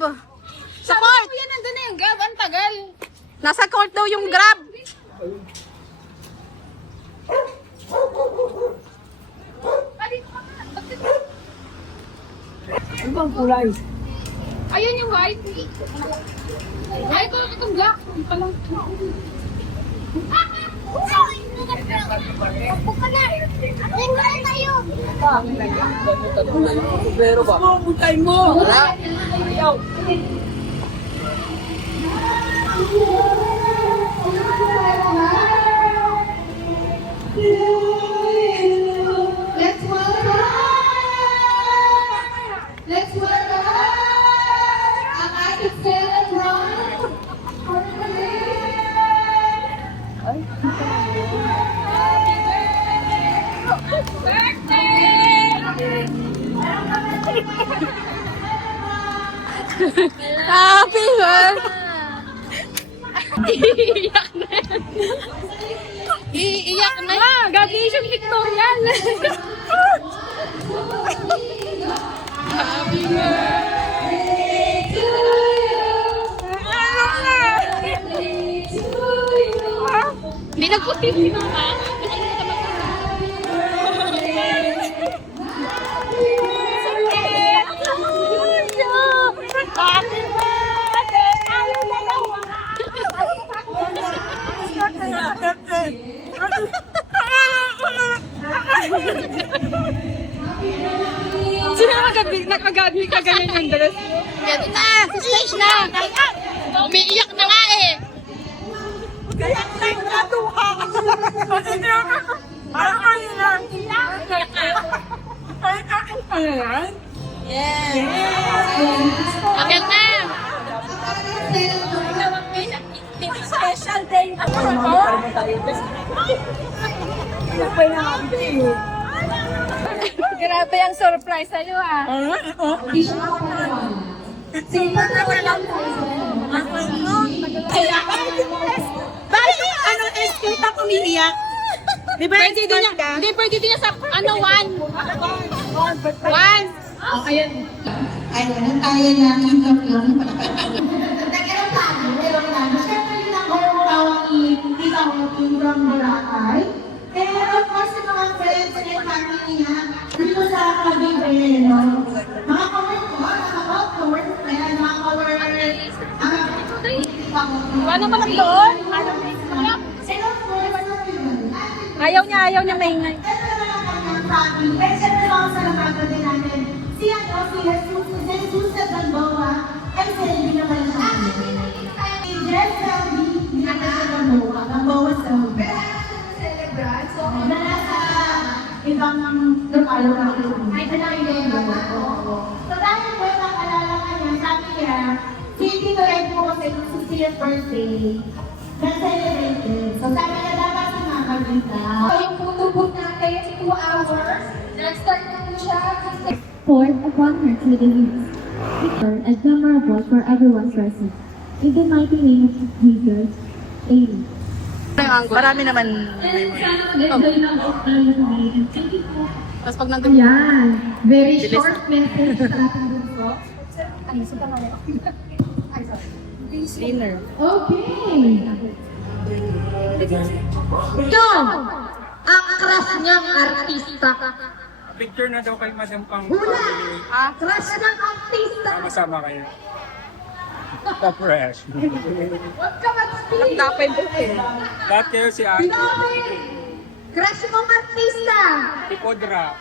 Sa court. Yan, nandun na yung Grab. Ang tagal. Nasa court daw yung Grab. Ano bang kulay? Ayun yung white. Ay, itong black. Palang. Pero ba? Putay mo! Ayaw! Let's welcome ang ating celebrant. Happy birthday! Iiyak na. Gabi siya Victorian. Happy birthday to you. Hindi nagputin sino ka? Sino nakagabi ka ganyan yung dress? Pwede na! Sa stage na! Umiiyak na nga eh! Kaya tayo natuwa! Parang ano lang? Ay, akin pa yan? Akit na! Special day. Grabe ang surprise sa'yo ah. Bakit ano kita umiiyak? Di ba Pwede din niya, hindi pwede din niya sa ano, one. One. Ayun, tayo lang yung kaplong. Nag-aeroplano, aeroplano. Siyempre yung nakawang tita ko yung from Boracay. And of course, yung mga friends and family niya, dito sa Cavite, no? Mga kawin ko, mga outdoor, ayan, mga kawin, Ano ba lang doon? and of course, Ayaw niya maingay. ito naman ang kanyang family. Pero siyempre mga salamatan din natin. Si Jesus sa Gamboa, ay Selby naman siya. Si Jess Selby, hindi naman siya Gamboa. Gamboa Selby. Pero ayaw siya celebrate. So, na nasa ibang lokal na ito. Ay, na lang yung Gamboa. So, dahil po yung alala ka niya, sabi niya, si Tito Ed po kasi nung 60th birthday, na-celebrated. So, sabi niya, dapat sumakagita. So, yung photobook natin, 2 hours. Nag-start na po siya. Poured upon her through the years, picture as memorable for everyone present. In the mighty name of Jesus, Amen. Marami naman. Tapos pag nandun Yan. Very short message sa ating grupo. dinner. Okay. Ito, ang crush niyang artista. Picture na daw kay Madam Pang. Hula! Crush ng artista. Masama kayo. The fresh. Huwag ka mag-speak. Lahat kayo si Ate. Crush mong artista. Tipodra.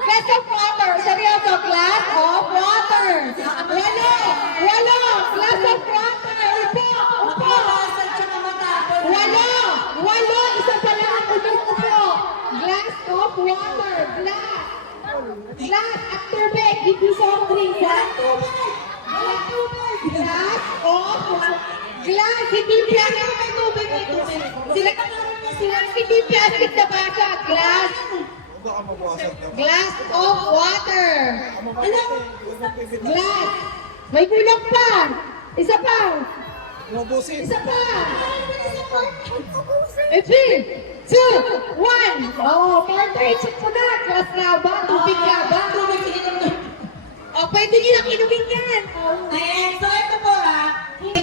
Glass of water. Seryoso, glass of water. Walo. Glass of water. Upo. Walo. Isa pa lang. Upo. Glass of water. Glass. At tubig. Give you some drink. Glass of water. Glass. Hindi plastic. May tubig. Hindi plastic na basa. Glass of water. Ano? Glass. May kulang pa. Isa pa. Isa pa. 3, 2, 1. Oh, partner, check mo na. Glass na ba? Tubig ka ba? Tubig. pwede nyo lang inumin yan. Ayan, so ito po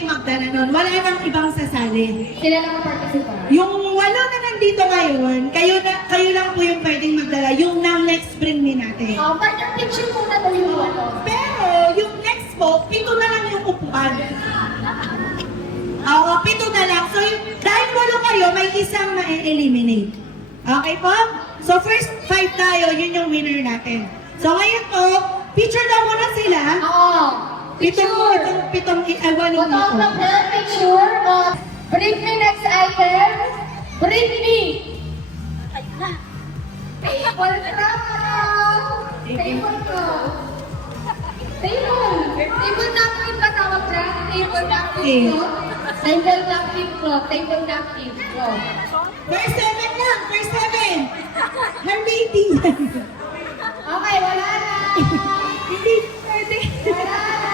Magdala nun, wala nang ibang sasali. Sila lang ang participant. Yung wala na nandito ngayon, kayo lang po yung pwedeng magdala. Yung next bring me natin. Partner picture muna daw yung Pero yung next po, 7 na lang yung upuan. Oo, 7 na lang. So dahil 8 kayo, may isang ma-eliminate. Okay po? So first 5 tayo, yun yung winner natin. So ngayon po, picture daw muna sila. Oo. Pitong iwanin mo po. Photographer picture of bring me next item. Bring me. Table na. Table ko. Table napkin ba tawag dyan? Table napkin ko. Table napkin ko. Table napkin ko. First 7 lang, first 7. Her rating. Okay, wala na. Hindi pwede. Wala na.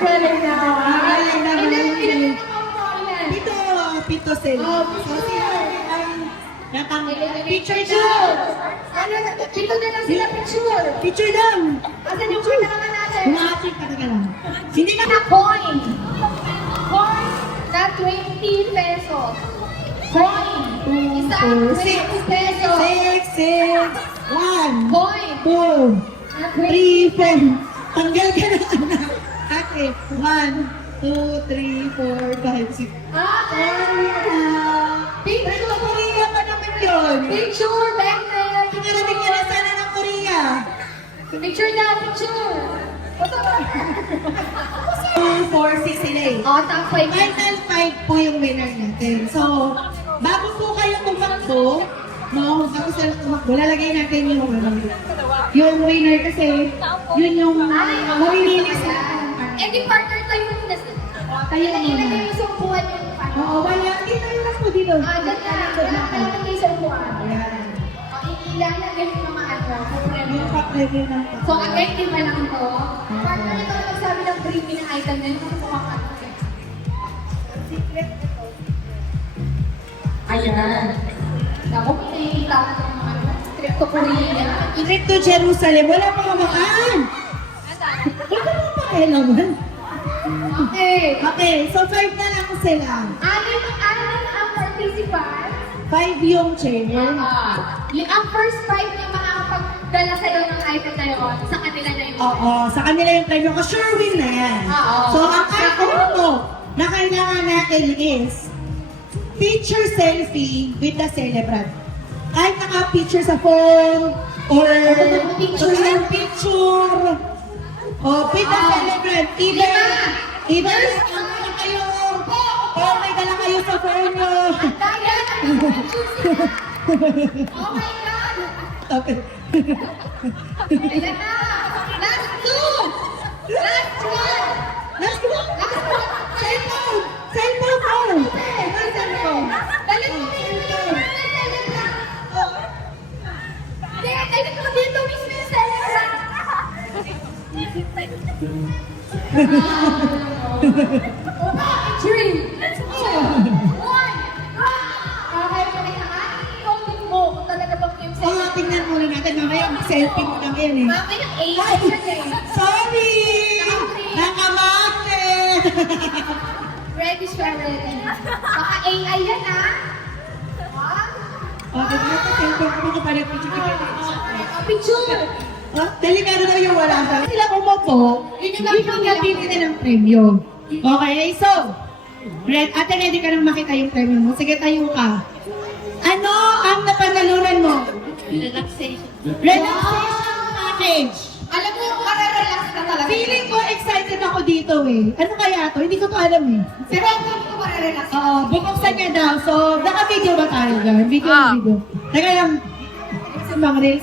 Okay na. Wala na. Ilan? Pito sila. Oh, So sila ay picture down. Ano, pito na lang sila picture. Picture down. Asan yung camera natin? Umaachig ka lang. Hindi na. Na coin. Coin na 20 pesos. Coin. Isang 20 pesos. 6, 1, Coin 2, na 3, 4. Tanggal ka na anak. Ate, 1, 2, 3, 4, 5, 6. Picture. Korea pa naman yun. Picture, Bennett. Pinarating ka na sana ng Korea. Picture na, picture. 2, 4, 6 sila eh. Oh, top 5. Final 5 po yung winner natin. So, bago po kayo tumakbo, bago sila tumakbo, lalagay natin yung winner kasi yun yung mamimili sa Eh, di partner tayo muna. Tayo Ilagay muna. yung sa upuan yung Oo, wala. Dito yung lang po dito. Dyan na. Wala ka lang kayo sa upuan. Ayan. Ilalagay yung mga ano. Yung pa-preview ng So, again, di ba lang to? Partner, ito na magsabi ng briefing ng item na yun. Ano kumakain? Ayan. Ako, pinahihita ko ng mga ano. Trip to Korea. Trip to Jerusalem. Wala pa kamaan. Wala pa pakialaman. Okay. Okay, so 5 na lang sila. Anim ang participant. 5 yung chair. Ang first 5 na makakapagdala sa'yo ng item na yun, sa kanila na yun. Oo, sa kanila yung premyo ko. Sure win na yan. Oo. So, ang item mo na kailangan natin is picture selfie with the celebrant. Kahit naka-picture sa phone or Picture. picture. With the celebrant. Either ano kayo or may dala kayo sa phone nyo. Daya! Oh my God! Okay. Ayan na! Last two! Last one! Last one. Last one! Cellphone! Cellphone! Oh! Ay, cellphone. Dali mo yung celebrant! Dali mo dito mismo yung celebrant! Three! One! Okay, pakitakan. Counting mo kung talaga bang yung celebrant. Tingnan muna natin. Mamaya mag-selfie mo lang yan eh. Mamaya, AI yan eh. Sorry! Nakamagnet! Ready siya, ready. Baka AI yan, ha? Okay, selfie ako makapalagpicture. Picture! Delikado daw yung wala sa. Sila umupo, yun yung nabibili ng premyo. Okay, so, ate, ready ka nang makita yung premyo mo? Sige, tayo ka. Ano ang napanalunan mo? Relaxation. Relaxation package. Alam mo, marirelax ka talaga. Feeling ko excited ako dito eh. Ano kaya to? Hindi ko to alam eh. Pero feeling ko marirelax ka. Oo, bubuksan niya daw. So, naka-video ba tayo dyan? Video. Teka lang. Si Mang Riz.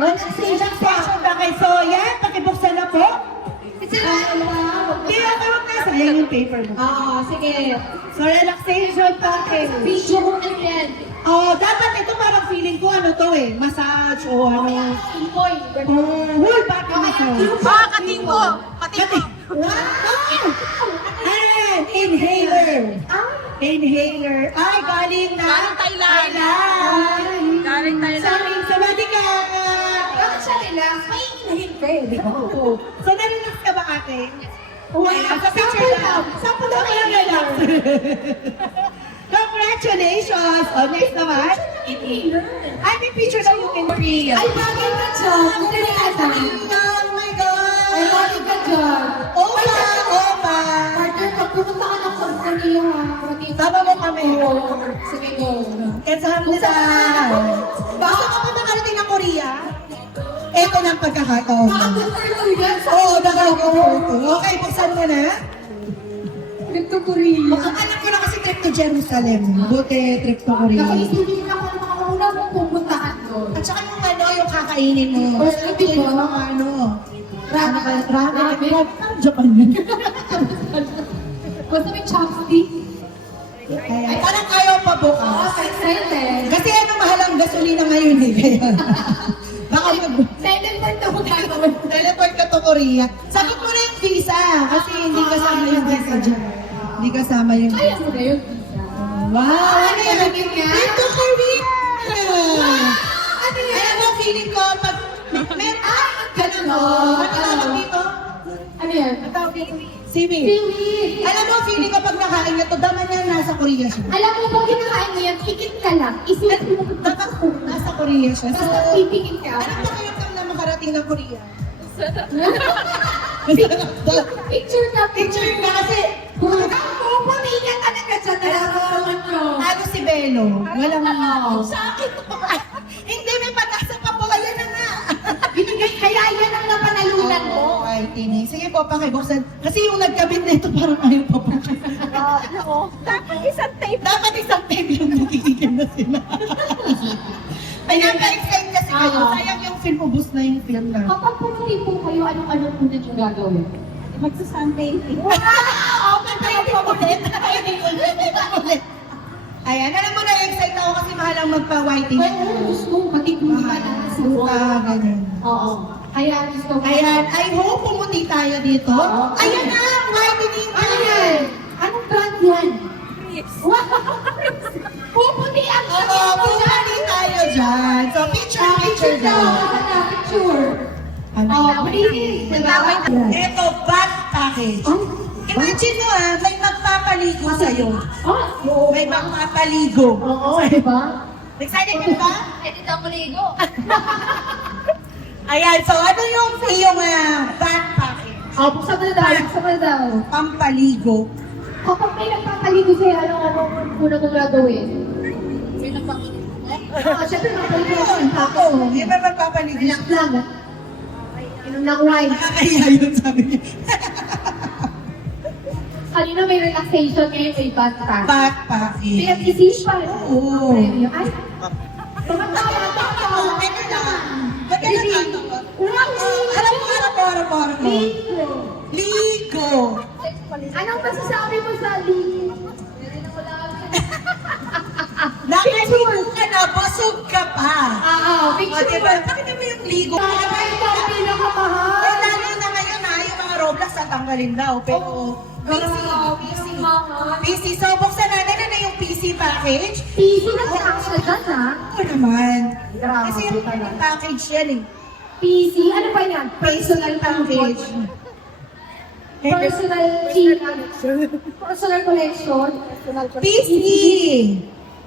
Relaxation package. So, yan. Pakibuksan na po. Hindi ako magkasa. Yan yung paper mo. Oo, sige. So, relaxation package. Video mo na yan. Oh, dapat ito parang feeling ko ano to eh. Massage o ano. Impoy. Whole body massage. Katingko. Katingko. Wow! And inhaler. Inhaler. Ay, galing na. Galing Thailand. Galing Thailand. Sawadee ka. Bakit siya relax? May Aasahin ka eh, di ba? Oo. So, narinig ka ba ate? Wala, Sa picture lang. Sample lang lang. Congratulations! O, next naman. Ay, may picture na yung in Korea. Ay, bagay ka dyan. Magaling ka dyan. Oh my God! Ay, bagay ka dyan. Opa! Opa! Partner, pag pumunta ka ng Korea, ha? Sama mo kami. Sige, go. Kansahan nila. Basta ka pa nakarating ng Korea? Ito na ang pagkakataon. Nakapagpapay ko yan. Oo, nakakapagpapay. Okay, buksan mo na. Trip to Korea. Alam ko na kasi trip to Jerusalem. Buti trip to Korea. Nakaisipin ako ng mga una mong pumuntahan doon. At saka yung ano, yung kakainin mo. Oh, di ba? Yung mga ano. Ramen. Ramen. Japan yun. Basta may chopstick. Ay, parang ayaw pa bukas. Excited. Kasi ano, mahal ang gasolina ngayon eh. Kaya, baka Teleport na mo gagawin. teleport ka to Korea. Sagot mo na yung visa. Kasi hindi kasama yung visa dyan. Hindi kasama yung Kaya visa. mo na yun. Wow! Ano yan? Talagang nga? Dito Korea! Ano yan? Alam mo, feeling ko, pag ganun mo. Ano tawag dito? Ano yan? Ang tawag dito? Seaweed. Seaweed. Alam mo, feeling ko pag nakain niya to, daman niya nasa Korea siya. Alam mo, pag kinakain mo yan, higit ka lang. Isipin mo Dapat nasa Korea siya. Tapos nagpipikit ka. Alam mo kayo kang na makarating ng Korea? Picture na Picture na kasi, Pupuningan ka na dyan. Nararamdaman nyo. ano si Belo? Walang sa akin. Hindi, may pag-asa pa po. Ayan na nga. Binigay kaya yan ang napanalunan mo. Oo, ay, tinig. Sige po, pakibuksan. Kasi yung nagkabit na ito parang ayaw pa po. Dapat isang tape. Dapat isang tape yung nagigigil na sila. Ay, naka-explain kasi kayo. Oo. Sayang yung film, ubus na yung film na. Kapag pumuntin po kayo, anong muna yung gagawin? Magsasunpainting. Wow! Papainting ulit. Ulit. Ayan, alam mo na, excited ako kasi mahal ang magpa-whiting. Well, gusto mo, matikman ka na. Suka, ganyan. Oo. Kaya gusto ko. Ayan, I hope pumuti tayo dito. Ayan na, whitening. Ano yan? Anong brand yan? Wow! Puputi ang Oo, pumuti tayo dyan. So, picture daw. daw. Picture. Oh, please. Diba? Ito, back package. Imagine mo may magpapaligo sa'yo. Oh, May magpapaligo. oo, diba? Excited ka ba? Pwede daw maligo. Ayan, so ano yung back package? Oh, buksan mo na daw. Buksan mo na daw. Pampaligo. Kapag may nagpapaligo sa'yo, anong una mong gagawin? May nagpapaligo? Oo, syempre magpapaligo ako. Ako, iba magpapaligo. Relax lang. Inom ng wine. Nakakaya yun, sabi niya. Kanina may relaxation, ngayon may backpack. Back package. Pinag-isip pa. Oo. Premyo. Ay, tumatawa. Teka lang. Ba't ka natatawa? Wow! Harap mo. Ligo. Ligo. Anong masasabi mo sa ligo? Nakaligo ka na, busog ka pa. O, Picture diba? Nakita mo yung ligo. Ay, ito ang pinakamahal. Eh, lalo na ngayon yung mga Roblox tatanggalin daw. Pero, PC. So, buksan natin na yung PC package. PC na si Asha dyan, ha? Oo naman. Grabe Kasi yung talaga. package yan eh. PC, ano ba yan? Personal package. Personal key. Personal collection. PC!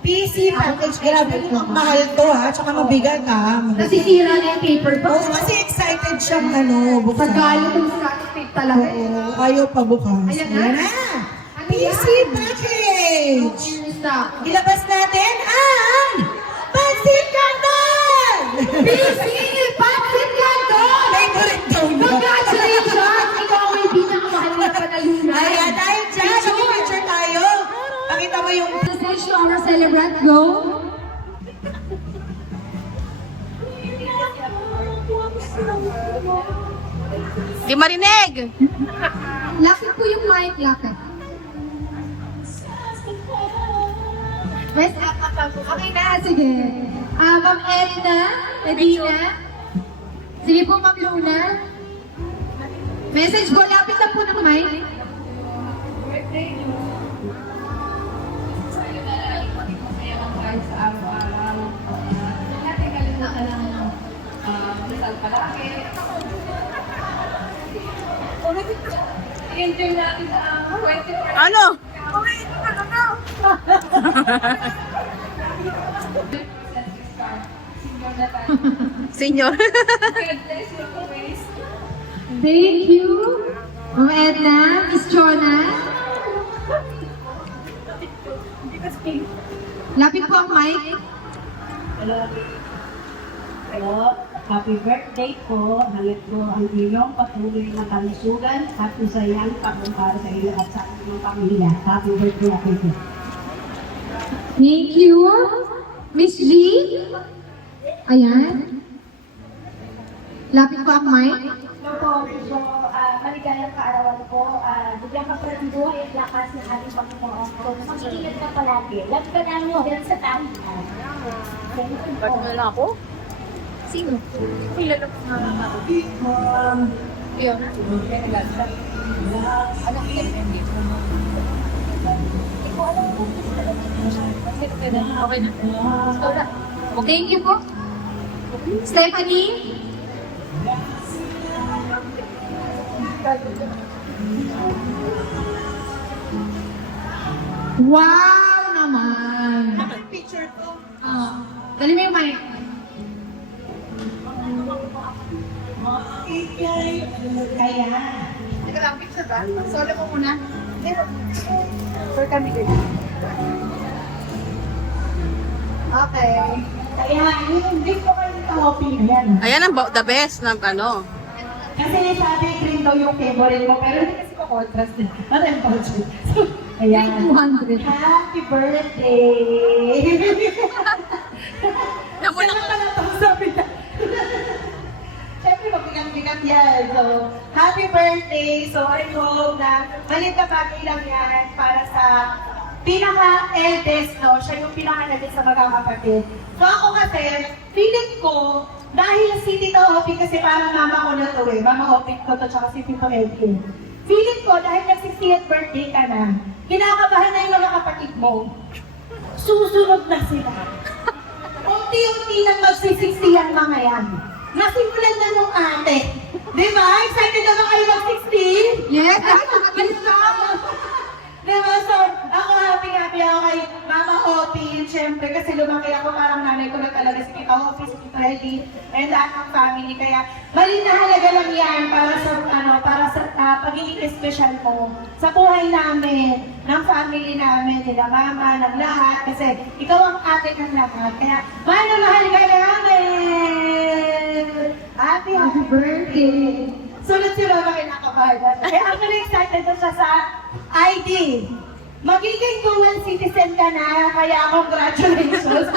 PC package. Grabe mo, mahal to ha. Tsaka mabigat ha. Nasisira na yung paper Oo, box. kasi excited siyang buksan. Pagkalo ng Scottish tape talaga. Oo, ayaw pa bukas. Ayan na. Ayan na. Ano PC yan? package! Cheers na. Ilabas natin ang Pansit Canton! PC! Patrick Canton! Favorite daw niya. Congratulations! Ikaw ang may pinakamahal na panalunan. Ayan, dahil dyan, picture tayo. Pakita mo yung... Message to our celebrant, go! Di marinig. Lakit po yung mic, lakit. Yes, okay na, sige. Ma'am Edna, Edina. Sige po, Ma'am Luna. Message po, lapit lang po ng mic. Saan palaki. I-enjoy natin ang 24 Ano? Senior. Thank you, Ma'am Edna, Miss Chona. Lapit po ang mic. Hello, happy birthday po. Halit ko ang iyong patuloy na kalusugan at usayang pagkumpara sa iyo at sa iyong pamilya. Happy birthday, happy birthday. Thank you, Miss G. Ayan. Lapit po ang mic. Hello po, medyo maligayang kaarawan po. Bigyan ka pa ng buhay at lakas ng ating Panginoon. So, mag-iingat ka palagi. Lagi ka namin din sa tahihan. Ba't mo lang ako? Sino? Kilala ko nga lang ako. Yun. Ano ang hindi? Okay na. Wala. Thank you po. Stephanie. Wow naman. Picture ko. Dali mo yung mic. Kaya, Teka lang, picture ba? Solo mo muna. Sure kami din. Okay. kaya yung gift ko kayo sa Hopi. Ayan. Ayan ang the best na ano. Kasi sabi green daw yung favorite mo, pero hindi kasi ko contrast din. Ano yung contrast? Ayan. 200. Happy birthday! Yan mo Ano pala ito? Sabi na. Siyempre, mabigat-bigat yan. So, happy birthday! So, I hope na malit na bagay lang yan para sa pinaka-eldest, no? Siya yung pinaka-eldest sa magkakapatid. So, ako kasi, feeling ko, dahil si Tito Hopi kasi parang mama ko na to eh. Mama Hopi ko to, tsaka si Tito Elkin. Feeling ko, dahil nag-60th birthday ka na, kinakabahan na yung mga kapatid mo. Susunod na sila. Unti-unti nang magsi-60 yan mga yan. Nasimulan na nung ate. Di ba? Excited na ba kayo mag-60? Yes. Diba? So, ako happy ako kay Mama Hopi, syempre, kasi lumaki ako parang nanay ko na talaga si Tita Hopi, si Tita Ellie, and lahat ng family. Kaya, mali na halaga lang yan para sa pagiging special mo sa buhay namin, ng family namin, nila mama, ng lahat, kasi ikaw ang ate ng lahat. Kaya, mahal na mahal ka namin! Happy birthday! Sulit si Mama kinakabahan. Kaya actually excited na siya sa ID. Magiging dual citizen ka na, kaya congratulations.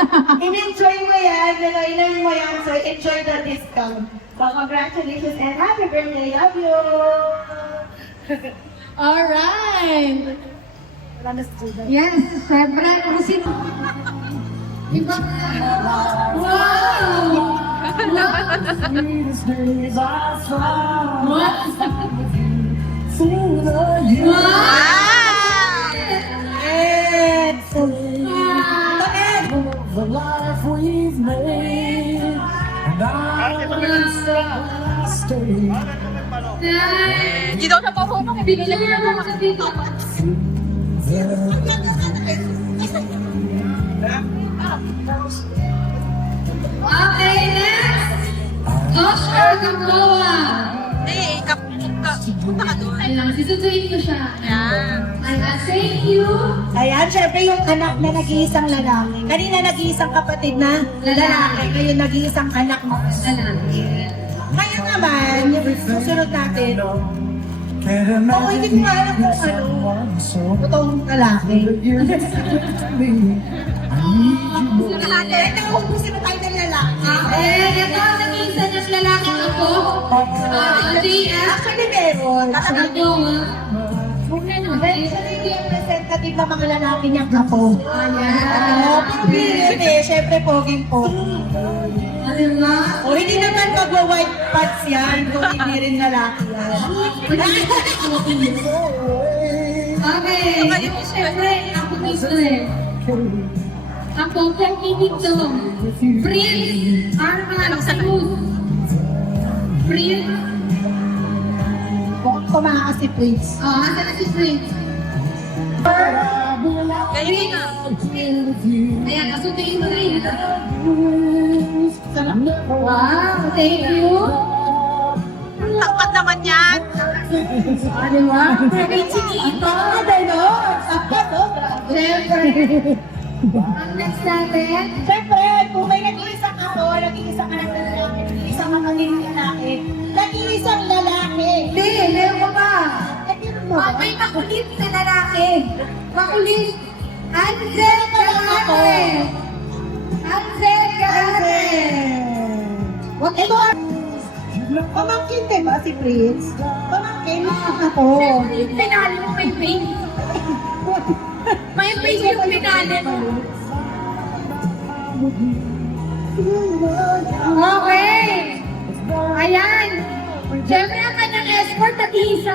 In-enjoy mo yan, in-learn mo yan, so enjoy the discount. So congratulations and happy birthday, love you! Alright. Yes, syempre, kung sino. Iba. Wow! The life we've made, and I will stay. Hindi daw siya pa-home. Bigyan niya naman sa dito. Okay, next. Oscar Gamboa. Eh, punta ka doon. Ayan, sisutuin ko siya. Ayan. Ayan, thank you. Ayan, syempre yung anak na nag-iisang lalaki. Kanina nag-iisang kapatid na lalaki. Ngayon nag-iisang anak mo. Lalaki. Ngayon naman, yung susunod natin, Can't Oo, hindi ko alam kung ano. someone so totoong lalaki. you me. I need you more. Ito kung sino tayo ng lalaki. Ito ang nag-iisa niyang lalaki ako. JF. Actually, meron. Gamboa. Actually, hindi yung representative ng mga lalaki niyang kapo. Ayan. Pagbirin eh, syempre poging po. Ano ba? O, hindi naman magwa-white pants yan kung hindi rin lalaki yan. Okay. Siyempre, ako mismo eh. Ako, kung hindi to. Prince, ano mga anak sa mood? Prince. Mukhang kumakas si Prince. Asa na si Prince? Kayo na. Ayan, asutin mo na yun. Wow, thank you. Takpat naman yan. Ano ba? May chinito. Sapat, oh. Siyempre. Ang next natin. Siyempre, kung may nag-iisang ako, nag-iisang anak na lalaki, nag-iisang magiging lalaki, nag-iisang lalaki. Hindi, meron ka pa. Mo? May makulit na lalaki. Makulit. Ansel Garate. Ansel Garate. Wag ito. Pamangkin din ba si Prince? Pamangkin ako. Yung pinali mo may face. May face yung pinali mo. Okay. Ayan. Siyempre ang kanyang escort nag-iisa.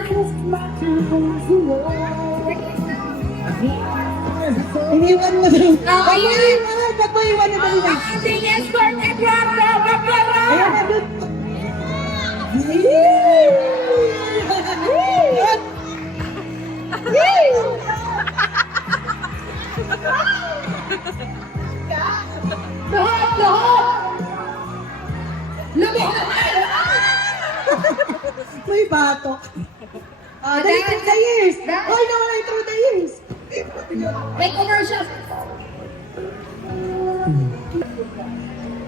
Iniwan mo din. Ayan. Ba't mo iwan na dali na? Ang ating escort ay Guapa. Ayan na doon. Lahat. Lumihal. May batok. Dali through the years. Hoy, nawala yung through the years. May commercial.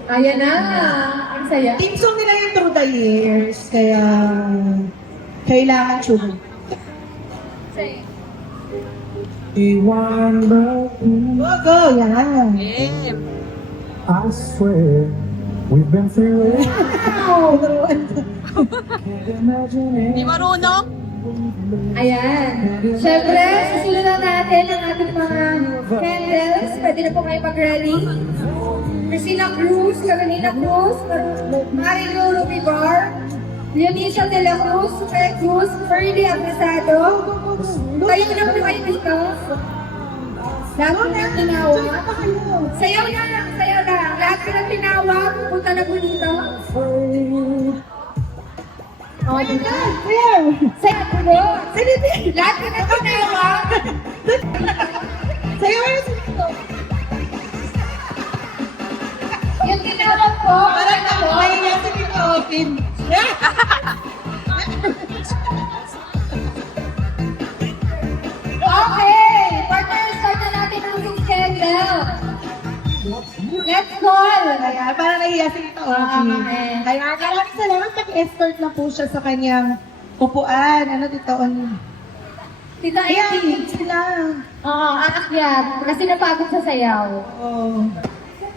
Ayan na. Ang saya. Team song nila yung through the years. Kaya, kailangan tune. Go, yan. I swear we've been through it. Can't imagine it. Di marunong? Ayan. Siyempre, susunod natin ang ating mga candles. Pwede na po kayo mag-ready. Christina Cruz, Carolina Cruz, Marilo Rubigar, Leonisa de la Cruz, Fer Cruz, Ferdy Abresado. Kayo na po kayo dito. Lahat po na tinawag. Sayaw na lang, sayaw na. Lahat po na tinawag, pupunta na po dito. Oh, diba? Sayaw po doon. Lahat po na tinawag. Sa'yo ano sila? Yung tinawag po, Parang nabuhay niya sa dito open. okay. Partner, start na natin ang sing candle. Let's go. Kaya parang nahiya si Tito Ogie. Kaya maraming salamat, nag-escort na po siya sa kanyang upuan. Ano dito? Tita Ayan, Amy. sila. Oo, aakyat. Kasi napagod sa sayaw. Oh.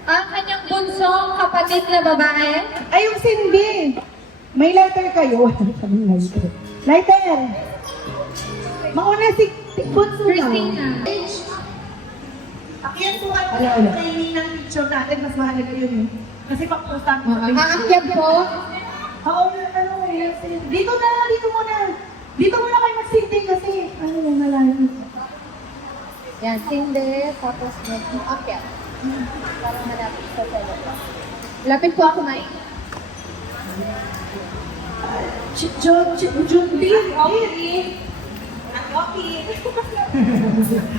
Ang kanyang bunsong kapatid na babae. Ay, yung Cindy. May lighter kayo. Lighter. Lighter. Mauna si Bunso na. Christina. Akyat po ang training ng picture natin. Mas mahalaga yun eh. Kasi papusan ko. Aakyat po. Oo, ano eh. Dito na, dito muna. Dito muna kayo mag-sitting kasi. Ano, malalim. Yan, tinde. Tapos mag-aakyat. Para malapit sa sayaw. Lapit po ako, Mike. Jundi.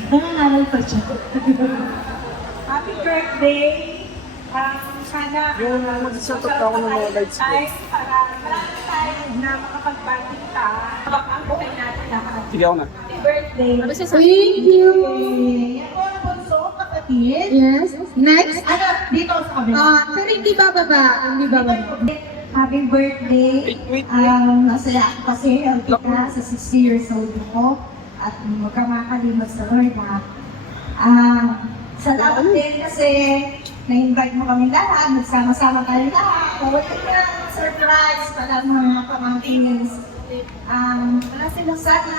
Nangangaral pa siya. Happy birthday. Sana Yung magsasatot ako ng mga lights ko. para marami tayo na makapag-party ka. Ang buhay natin lahat. Sige ako na. Happy birthday. Thank you. Yan po ang bunso, kapatid. Yes. Next. Ano, dito sa kabila. Pero hindi bababa. Hindi bababa. Happy birthday. Wait. Masaya ako kasi ang kita sa 60 years old ko at huwag ka makakalimot sa Lord na salamat din kasi na-invite mo kami lahat, nagsama-sama tayo lahat. Wala ka surprise para mga pamangkins. Wala silang sana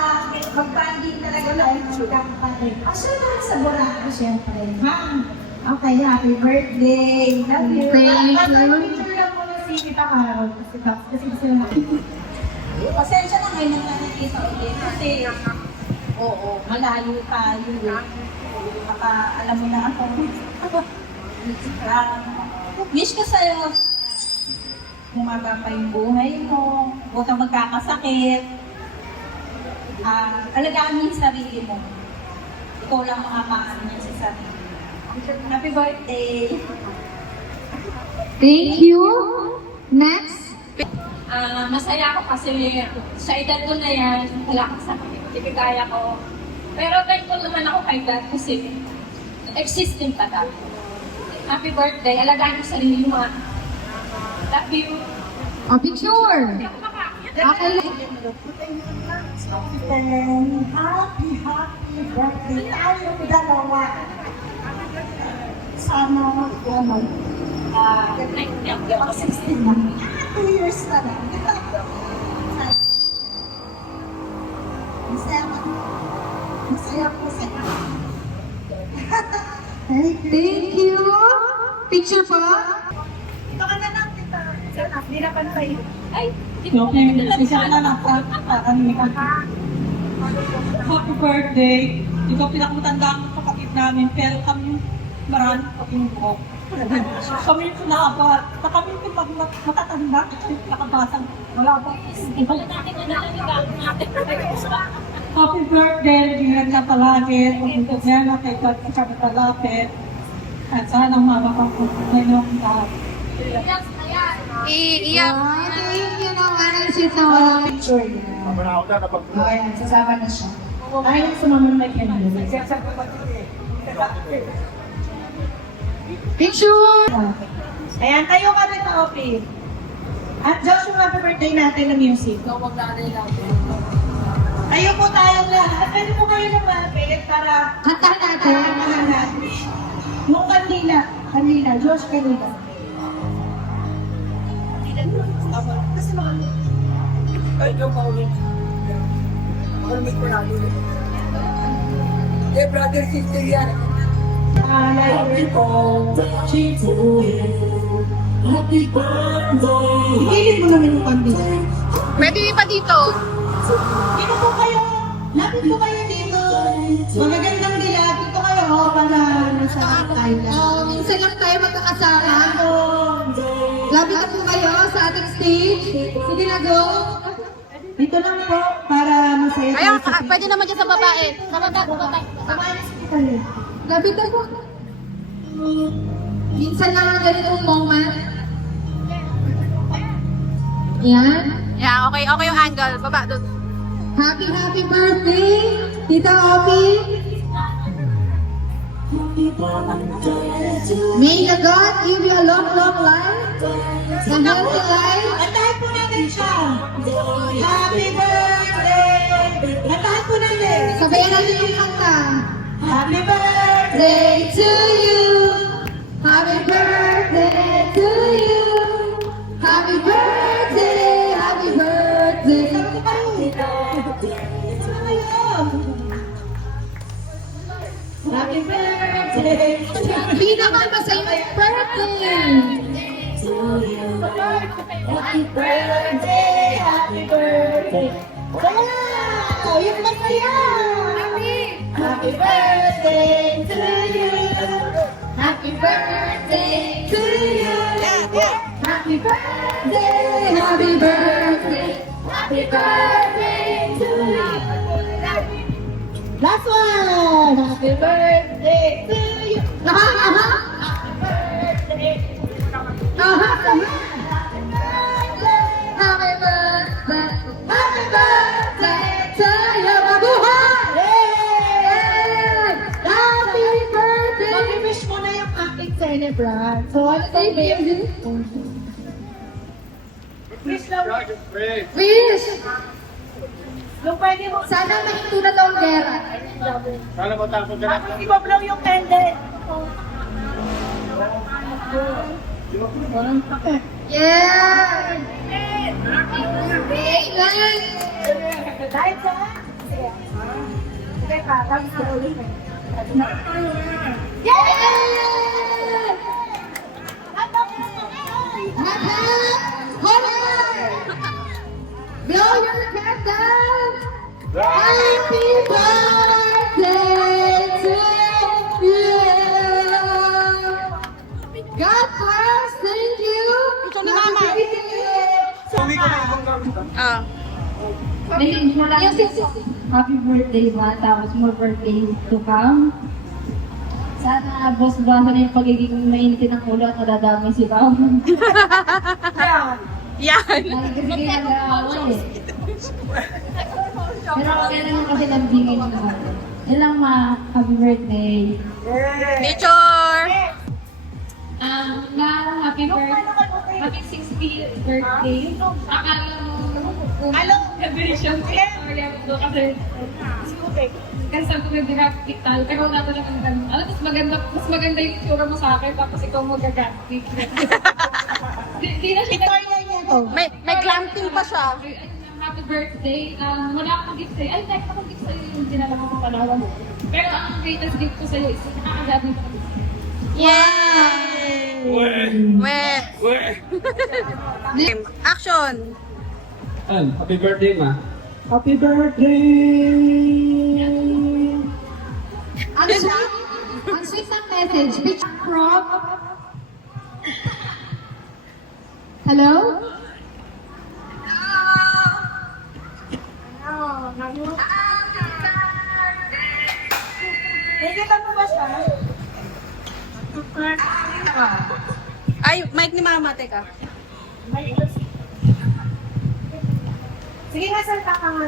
mag-banding talaga na yung magkakapatid. Asya naman sa Boracay, siyempre. Okay, happy birthday. Love you. Thank you. Picture lang muna si Tita Carol kasi gusto na. Pasensya na ngayon na nakikita ulit kasi malayo tayo. Baka alam mo na ako. Wish ko sa'yo humaba pa yung buhay mo, huwag kang magkakasakit. Alagaan mo yung sarili mo. Ikaw lang makakaano niya sa sarili. Happy birthday! Thank you. Next. Masaya ako kasi sa edad ko na yan, wala kang sakit, hindi kaya ko. Pero thankful naman ako kay God kasi existing pa tayo. Happy birthday, alagaan mo sa sarili mo. Love you. Picture. Okay. Happy birthday! Tayong dalawa. Sana mag-16 na. 2 years na lang. Masaya po sa Thank you. Picture po. Ito ka na lang, tita. Hindi na pa na Ay, Okay, special na lang sa Happy birthday! Ikaw pinakamatanda ang kapatid namin, pero kami marami pa yung buhok. Kami yung nakabat. Kami yung matatanda, nakabasang wala pa. wala natin na nalaligaw natin. Happy birthday! Ingat ka palagi. Pagpunta niya kay God ka palapit. At sana mabakang ngayon lahat. Iiyak. Thank you naman. Sit na wala picture niya. Ayan, sasama na siya. Ayaw sa mga nagyan. Picture. Ayan, tayo ka rin na, Opi. At Josh, yung happy birthday natin na music. Tayo po tayong lahat. Pwede po kayo lumapit para Kantahan natin. kantahan natin. Yung kanila. Kanila. Josh, kanila. Kasi Ay, joke ako rin. Malamig ko natin. Eh, brother, sister yan. Higilin mo naman yung kanila. Pwede pa dito. Dito po kayo. Lapit po kayo dito. Magagandang dilag. Dito kayo, para nasa tayo lang. Minsan lang tayo magkakasama. Lapit na po kayo sa ating stage. Sige na, go. Dito lang po, para masaya tayo sa Pwede naman dyan sa babae. Sa babae. Kumain sa kita. Lapit na po. Minsan lang ang ganitong moment. Yan. Yeah, okay yung angle. Baba doon. Happy birthday, Tita Opi. May the God give you a long life, a healthy life. Kantahan po natin siya. Happy birthday! Kantahan po natin. Sabayan natin yung kanta. Happy birthday! Day to you. Happy birthday to you. Happy birthday, happy birthday. Happy birthday! Pinakamasayang birthday. Happy birthday! Happy birthday! Wow! Yung masaya! Happy birthday to you! Happy birthday to you. Happy birthday, happy birthday, happy birthday to you. Last one! Happy birthday to you! Aha. Happy birthday, happy birthday to you. Mabuhay! Happy birthday. Mag-wish mo na yung aking celebrant. So, ano Thank you. Wish lang. Wish. Yung pwede mo. Sana mahinto na tong gera. Sana matapos ka na. Ibablow yung candle. Yeah! Amen! Dahil sa... Teka, tapos ko ulit. Yeah! Hold on! Blow your candles! Happy birthday to you! God bless! Thank you! Ito na, Mama! Ah. Message mo lang. Happy birthday ba? Tapos more birthdays to come. Sana boss-boss na yung pagiging mainitin ng ulo at nadadami si Pam. Yan. Nagbibigay ng gawin eh. Pero kaya naman kasi nabigay naman. Yan lang ma. Happy birthday. Picture! Happy birthday. Happy 60th birthday. Akala mo, celebration kasi sabi ko nag-graphic tayo, pero wala ko naman ganun. Mas maganda yung itsura mo sa akin, tapos ikaw mag-graphic. Di na siya May glamping pa siya. happy birthday. Wala akong gift sa'yo. Ay, next akong gift sa'yo yung dinala ko ng Palawan. Pero ang greatest gift ko sa'yo is nakakagabi ko. Yay! Action! Happy birthday, ma. Happy birthday! Ang sweet ng message. Picture from... Hello? Ay, mic ni mama, teka. Sige nga, salta ka nga.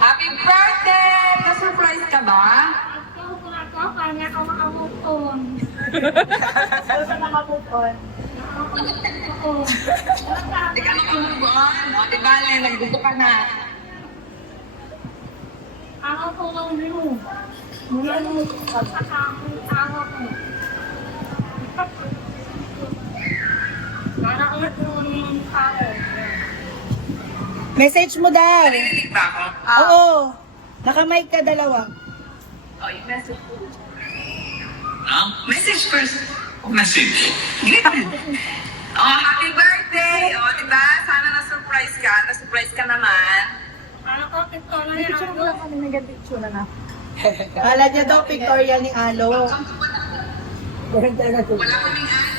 Happy birthday! Na-surprise ka ba? Kanya ako makamukon. Ano ka nakamukon? Hindi ka nakamove on. O, di ba, nagdugo ka na. Ako ko lang blue. Mula nung pagkakakong tawa ko. Para ko yung tao. Message mo daw. Narinig ba ako? Oo. Naka-mic ka dalawa. O, yung message ko. Message first. Message. Happy birthday! O, di ba? Sana na-surprise ka. Na-surprise ka naman. Ano ko, ito na yan. Kala niya daw pictorial ni Alo. Wala kaming ano.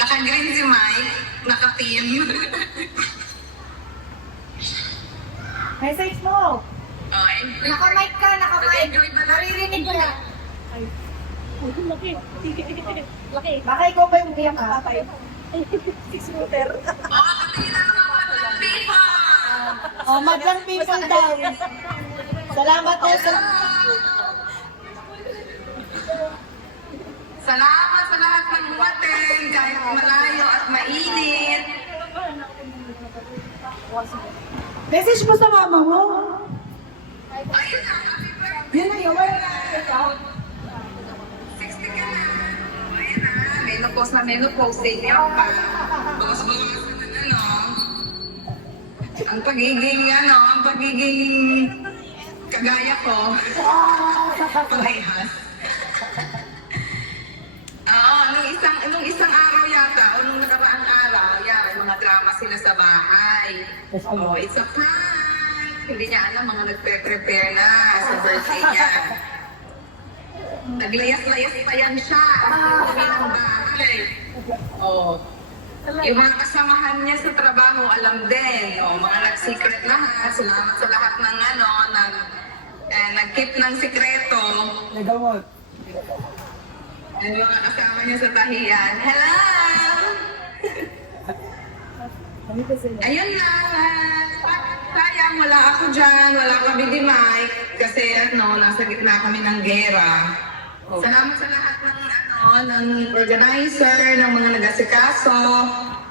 Naka-green si Mike. Naka-team. Message mo. Naka-mic ka, naka-mic. Naririnig ko na. Baka ikaw ba yung umiyak ka? Scooter. Oh, madlang people daw. Salamat po sa... Salamat sa lahat ng buwatin, kahit malayo at mainit. Message mo sa mama mo. Ayun na, happy birthday. Yun na yun. 60 ka na. Ayun na, menopause day niya pa. Bawas-bawas naman ang pagiging kagaya ko. Parehas. Oo, nung isang araw yata, o nung nakaraang araw, yan, mga drama sila sa bahay. Oh, it's a prank! Hindi niya alam, mga nagpe-prepare na sa birthday niya. Naglayas-layas pa yan siya. Uwi ng bahay. Oh. Yung mga kasamahan niya sa trabaho, alam din. Oh, mga nag-secret lahat. Salamat sa lahat ng nag-keep ng sikreto. Nagawag. Yung mga kasama niya sa tahiyan. Hello! Ayun na. Sayang, wala ako dyan. Wala kami di Mike. Kasi nasa gitna kami ng gera. Salamat sa lahat ng organizer, ng mga nag-asikaso,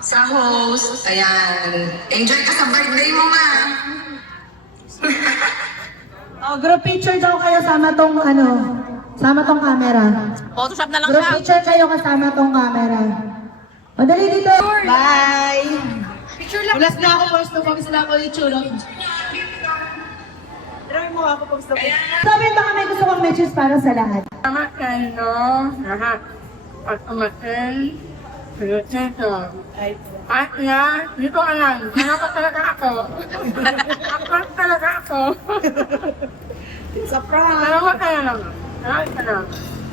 sa host. Ayan. Enjoy ka sa birthday mo, ma. Oh, group picture daw kayo sama tong camera. Photoshop na lang Group siya. picture kayo kasama tong camera. O, dali dito. Bye! Picture lang. Ulas na ako, post na kami sila ako yung chulo. Drawing mo ako, post na ko. Sabi, baka may gusto kong messages para sa lahat. Salamat kayo, lahat. At umatin, pinutito. At na, dito ka lang. Hanap talaga ako. Hanap talaga ako. It's a prank. Salamat kayo lang. Salamat kayo.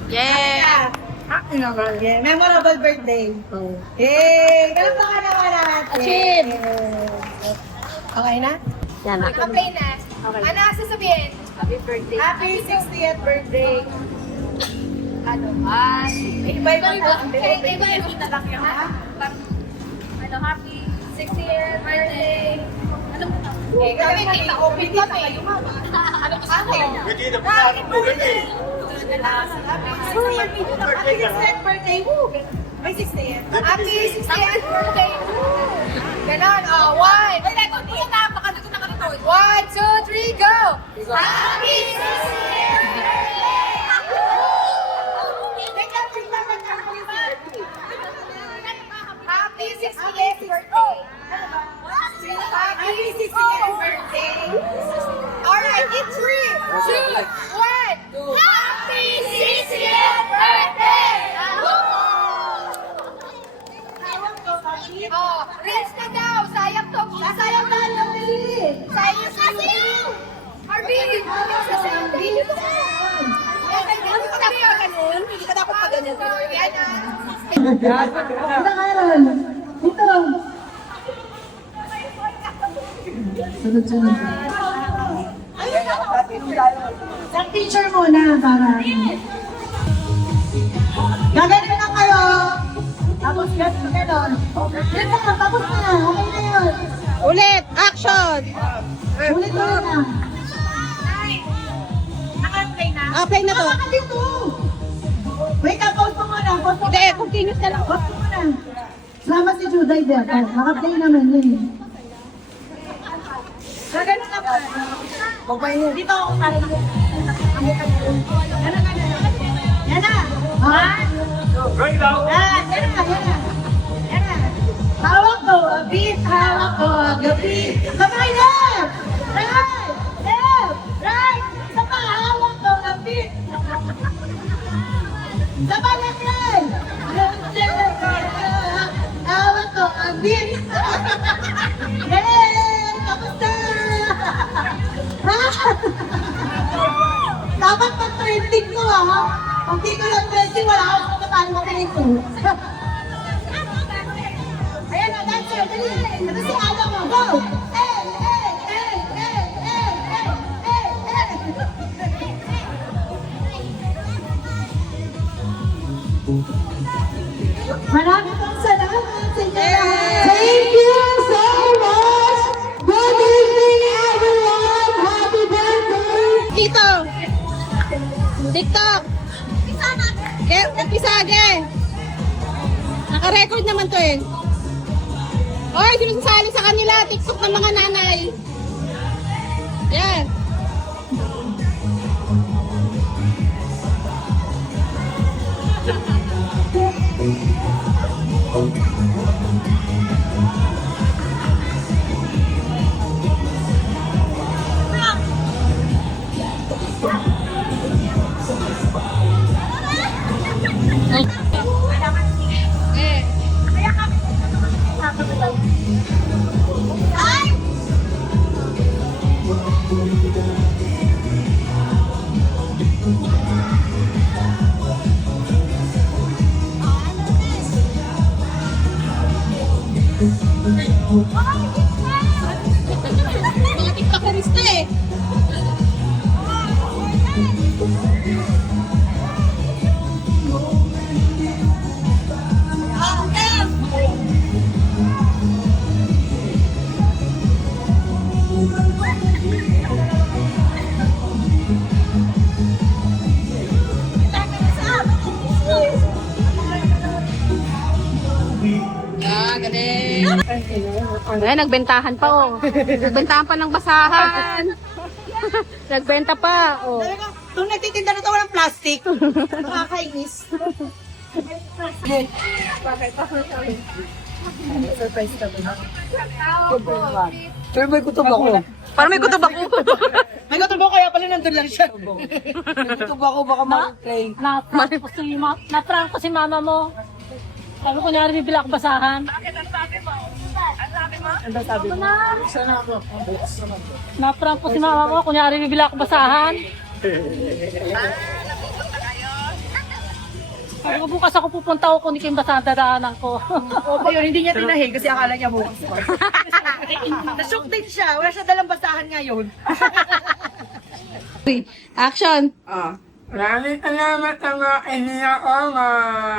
Yeah! Happy naman. Yeah. Memorable birthday. Yay! Ganun pa ka naman natin. Achieve. Okay na? Okay na. Ano sasabihin? Happy 60th birthday. Ano? Iba-iba na. Iba-iba na lang yun. Ano, happy 60th birthday. Ano mo na? Kami, open kami. Ano ko sa akin? Happy birthday! Happy 60th birthday. May 60th. Happy 60th birthday. Ganon, one. Wait, ito, hindi na. Baka na ito. 1, 2, 3, go! Happy 60th Happy 60th birthday! Happy 60th birthday. Alright, in 3, 2, 1. Happy 60th birthday! Oh, rest na daw. Sayang to. Sayang na lang. Sayang kasi. Arvin! Sayang din. Ano ka dapat pa ganun? Hindi ka dapat pa ganun. Yan na. Ito, Kairon. Ito. Sunod-sunod. Sa teacher muna para. Gagano na kayo. Tapos gano'n. Yun na, tapos na. Okay na yun. Ulit, action! Ulit mo na. Play na to. Tama ka dito. Wait, pause mo muna. Pause mo Hindi, muna. continuous na lang. Pause mo muna. Sama si Juday dyan. Naka-play naman yun. Gagano na ba? Dito ako parang. Yan na. Ha? Yan na. Yan na. Hawak ko, abit. Hawak ko, gabi. Sabay na! Right! Left! Right! Sabay, hawak ko, abit. Sabay na, right! Left! Hawak ko, abit. Yay! Kamusta? Ha? Dapat pag-trending ko, ha? Pag di ko lang trending, wala akong kapatalo makinig ko. Ayan na, dancer, dali. Ito si Ada mo, go! Maraming pong salamat sa inyo lahat. Thank you so much! Good evening, everyone! Happy birthday! Dito. TikTok. Pisage. Naka-record naman to eh. Oy, sino sasali sa kanila? TikTok ng mga nanay. Yan. Mga TikTokerista eh. Galing. Ay, nagbentahan pa oh. Nagbentahan pa ng basahan. Nagbenta pa. Oh. Kung nagtitinda na ito, walang plastic. Nakakainis. Surprise ka ba? Pero may kutob ako. Parang may kutob ako. May katubo kaya pala nandun lang siya. May kutob ako, baka ma-play. Na-prank ko si mama mo. Sabi ko nyari bibila ako basahan. Ano sabi mo? Sana ako. Na-prank ko si mama mo, kunyari bibila ako basahan. Sabi ko, bukas ako pupunta ako kung basta ang dadaanan ko. Opo, yun, hindi niya tinahin kasi akala niya bukas pa. Na-shock din siya. Wala siya dalang basahan ngayon. Action! Maraming salamat sa mga kaibigan ko, mga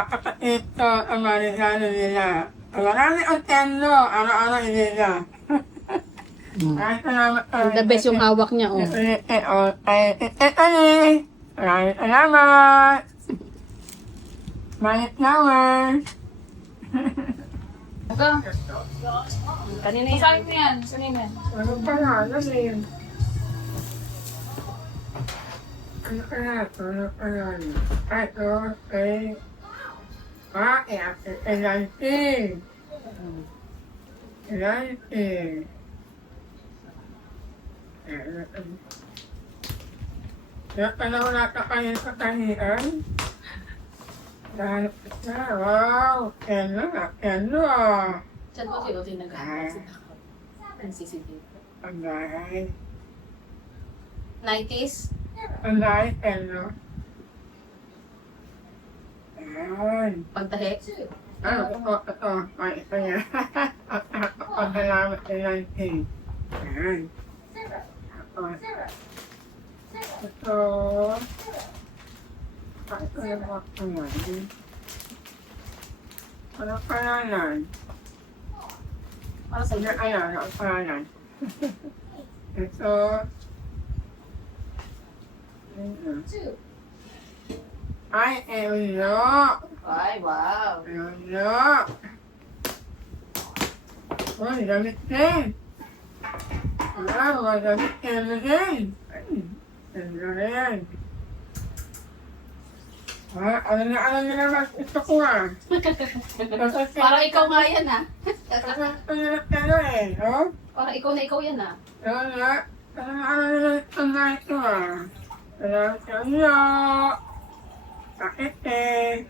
kapatid ko, ang mga regalo nila. Maraming otendo, ano-ano nila. Maraming salamat sa The best yung hawak niya, oh. Maraming salamat. Malit naman. Kanina yun. Saan mo yan? Kanina. Ano pa na? Ano na yun? Ano ka na? Ano ka na? Ito, kay... Elanting. Elanting. Kaya panahon nata kayo sa tahian. Dahil na, wow! Keno. Saan ko sino sinagawa? Ang CCTV. Ang dahil. 90s? Ang dahil, Keno. Ayan. Pagtahi? Ito. Ay, ito niya. Pagdalamat sa 19. Ayan. Ito. Ito yung mga pangalan. Ano pangalan? Para sa iyo. Ayan, ang pangalan. Ito. Ay, Elno. Ay, wow. Elno. Uy, damit din. Wala, damit Elno din. Ay, Elno rin. Ano na naman ito ko ah. Parang ikaw nga yan, ah. Ito eh, oh? Parang ikaw na ikaw yan, ah. Ano na ito na ito ah. Salamat sa inyo. Bakit eh?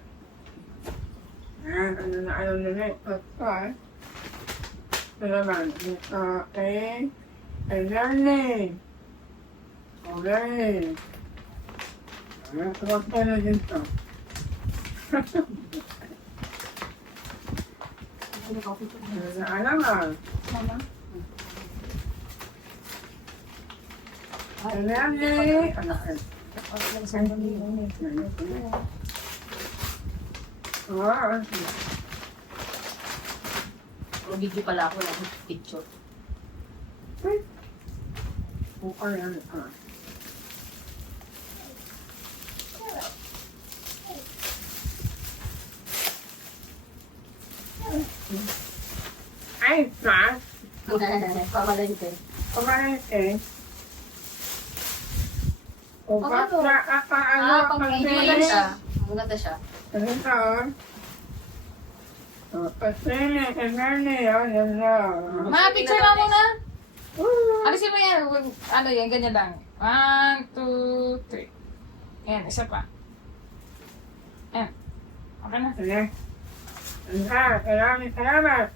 Ano na ito ah. Ito naman, ito eh. Ay, learning. Okay. Tuwag ka na dito. Alam ah. Alam ni. Wow. Video pala ako ng picture. Okay, ano ah. Ay, sa? Pamalente. Kumalente. O ba, Ano? ano, Maganda. Maganda siya. ano to? O, pasene, kanani, yan lang. Ma, picture lang muna. Alisin mo yan. Ano yan, ganyan lang. 1, 2, 3. Ayan, isa pa. Ayan. Okay na. Sige. Salamat, salamat.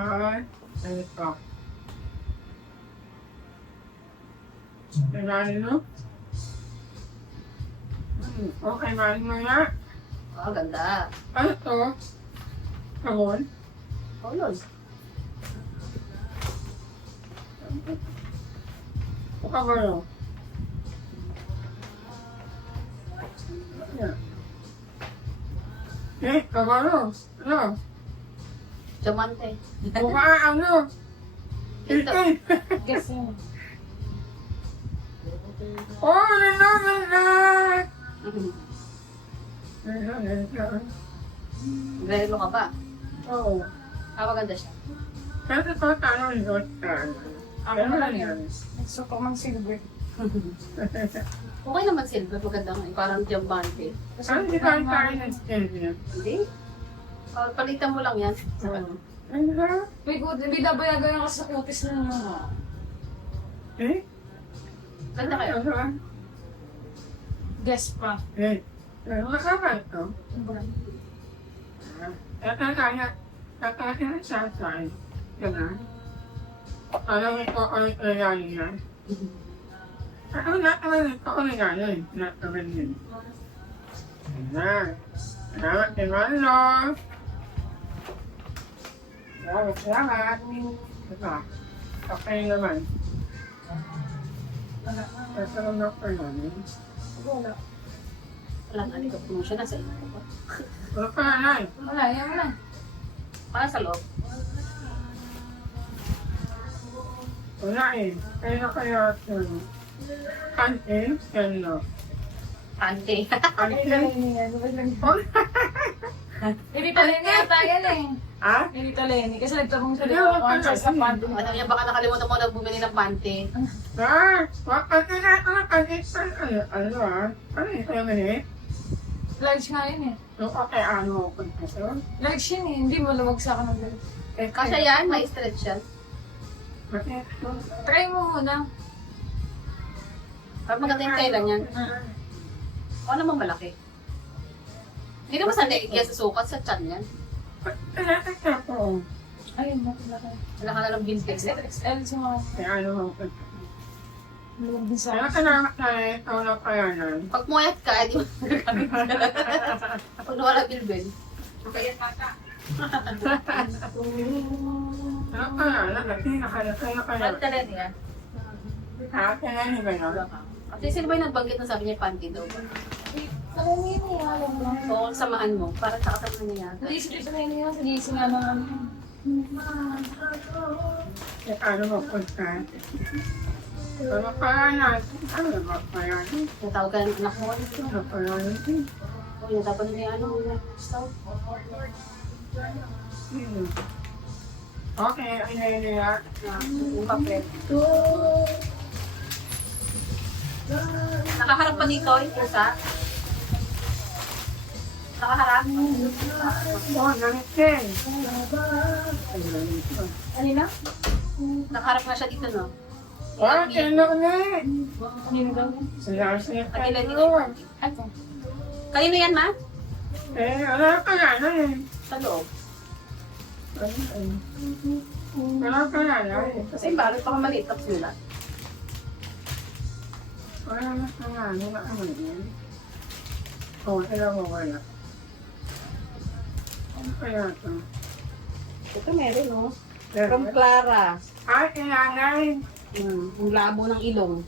Ay, ito. Kailangan mo? Okay, maling mo nga. Oh, ganda. Ano to? Sabon? Oh, yun. O kabalo? Eh, kabalo? Ano? Diamante. Mukha ano? Ito. Guess mo. Oh, nana! Grelo ka ba? Oo. Maganda siya. Kasi ito tanong yun. Ako na lang yan. Gusto ko mang silver. Okay naman silver. Maganda nga. Parang diamante. Ano di ba tayo ng skin niya? Hindi. Palitan mo lang yan. Ano? May good, may dabayagan ako sa kutis na naman. Eh? Ganda kayo. Ano ah? Guess pa. Eh? Ano ka ba ito? Kaya sa saan? Yan alam ito ay nangyari na. Ano na nangyari na yun? Salamat kay Manlo. Salamat. Diba? Okay naman. Kasama na pa namin. Wala nga dito po siya nasa ito. Wala pa nanay. Wala, yan wala. Para sa loob. Wala eh. Kaya Kantin? Kano? Ante. Kantin? Hindi talaga yata yan eh. Ha? Hindi talaga kasi nagtanong sa Ano dito ba on sa pando. Alam niya baka nakalimutan mo na bumili ng pante. Ano eh? Large nga yun eh. Okay, ano ko kasi? Large yun eh. Hindi mo lumagsa ka ng large. Kasya yan, may stretch yan. Bakit? Try mo muna. Pag maganda yung kailan yan. O naman malaki. Hindi naman sa leg yan, sa sukat, sa chan yan. Ayun, nakulaka. Wala ka na lang bintex. XXL sa mga Kaya ano ko? lumabing sa Kaya salamat tayo. Wala kaya na. Pag muayat ka, di ba magagamit ka na. Pag nawala bilbil. Kaya tata. Wala kaya na. Kaya Pante rin yan. Ha? Kaya hindi ba yun? At sino ba yung nagbanggit na sabi niya panty daw? Alam mo yun eh, alam mo. Oo, samahan mo. Para sa kasama niya yata. Naisip na yun yun, naisip nga ng ano. Kaya ano mo punta? Wala kaya na. Ano ba kaya na? Natawag ka ng anak mo. Wala kaya na. O, natawag na yung ano. Stop. Okay, ay nila. Yung papel. Nakaharap pa dito yung pusa. Nakaharap. Oh, ganit din. Kanina? Nakaharap nga siya dito, no? Oh, kaya na. Kanino daw? Sige. Kanila dito yung panty. Kanino yan, ma? Wala kaya na eh. Sa loob. Wala kaya na eh. Kasi yung balot pa maliit tapos nila. Wala na kaya na. Wala ka man yan. Oh, alam mo wala. Ano kaya ito? Ito meron, no? From Clara. Ay, inanay. Yung labo ng ilong.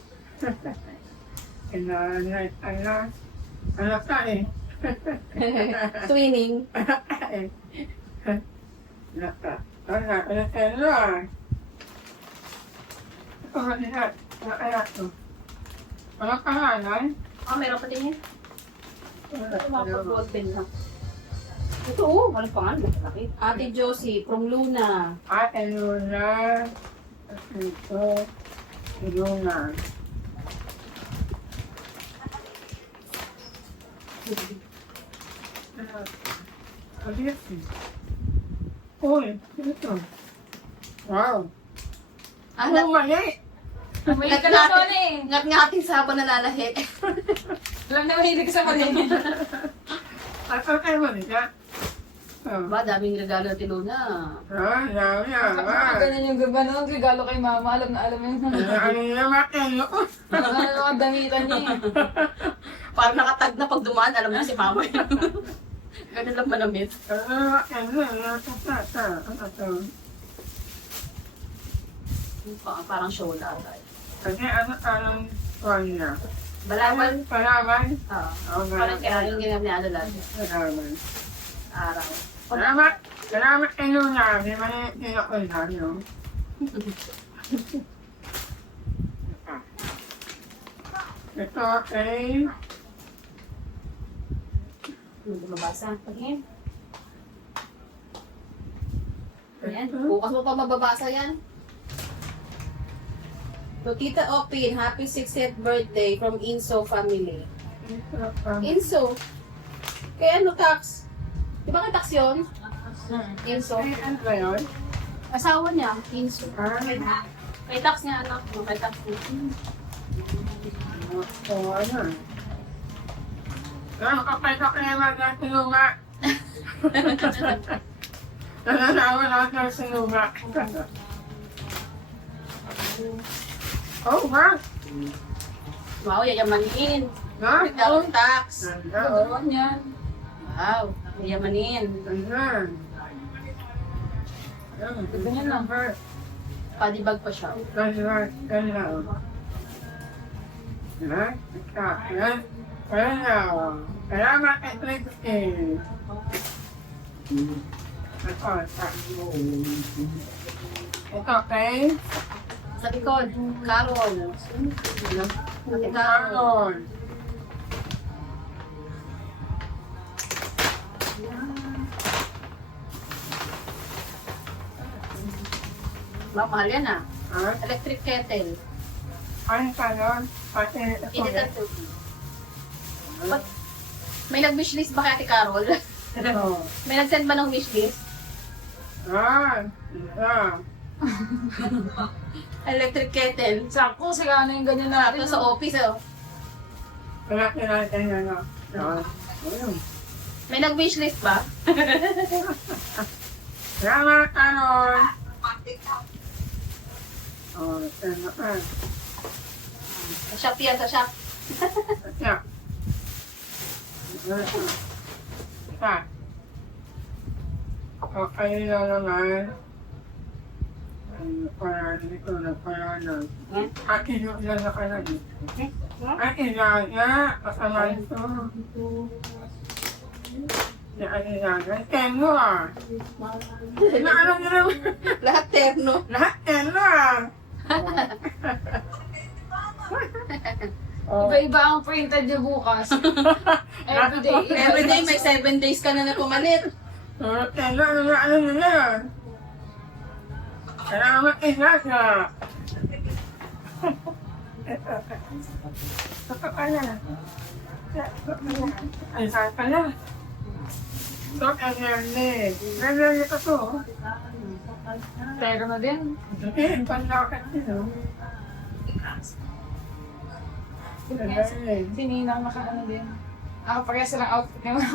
Inanay. Ano ka eh? Twinning. Naka. Ano ah. Oh, lihat. Kaya ito. Wala ka nanay? Ah, meron pa din yan. Wala. Mapag-broad pen lang. Ito, walang pangalan. Laki. Ate Josie, from Luna. Ate Luna. Ito. Luna. Uy, ito. Wow. Ano? Ano mali? Mahilig ka na doon eh. Ngat-ngating sa habang nalalahi. Alam na mahilig ka sa mali. At kayo mali ka? Ba, daming regalo natin Luna. Dami ah. Ganyan yung gano'n, regalo kay mama. Alam na alam yun. Ano yung makino? Ano ang damitan niya eh. Parang nakatag na pag dumaan, alam na si mama yun. Ganun lang manamit. Ano makino? Ano to? Parang show na. Kasi anong tuwan niya? Balaban. Palaban? Oo. Parang kaya yung ginagawa niya lagi. Palaban. Araw. Salamat kay Luna. Di ba nilakon no? Ito ay... Hindi mabasa. Pagin. Ayan. Bukas mo pa mababasa yan. So, Tita Opin, happy 60th birthday from Inso family. Inso? Kaya ano tax? Di ba kay tax yun? Inso. Ano ba yun? Asawa niya, Inso. Ah, Kay tax niya anak mo, kay tax niya. so ano? Kaya makapay ka kaya mag-tulunga. Nalalaman ako ng sinuba. Oh, wow. Wow, yayamanin. Na? Without tax. Ganda, oh. Yan. Wow, yayamanin. Ganda. Ganyan lang. Padibag pa siya. Ganda, ganda, oh. Yan, ika, yan. Ganda, oh. Salamat, Electric. Ito, okay? Sa likod, Carol. Ate Carol. Carol. Wow, mahal yan ah. Ah, Electric kettle. ano ka nun? Pati, ito, Edited 30. But, may nag-wishlist ba kay Ate Carol? ito. May nag-send ba ng wishlist? Ah, ito. Electric kettle. Sakto, sila na yung ganyan na. Tapos sa office, oh. Wala natin ano. Yan. Ayun. May nag-wishlist ba? Salamat, Carol. Oh, ano ka? Sa shop yan, sa shop. Yeah. Isa. Okay na naman. Ano pa dito na pa na. Akin yung ilan na ka na dito. Akin na nga. Kasama ito. Si Akin na nga. Tengo ah. Inaano nyo naman. Lahat terno. Lahat tengo ah. Oh. Iba-iba ang printed niyo bukas. Everyday. Everyday may 7 days ka na pumalit. Tengo ano nila. Salamat isa sa. Saka pala. Ay, saka pala. Stop and learn. Learn ito to. Pero na din. Hindi, panlakat nito. Learn. Si Ninang naka-ano din. Ako pareha silang outfit naman.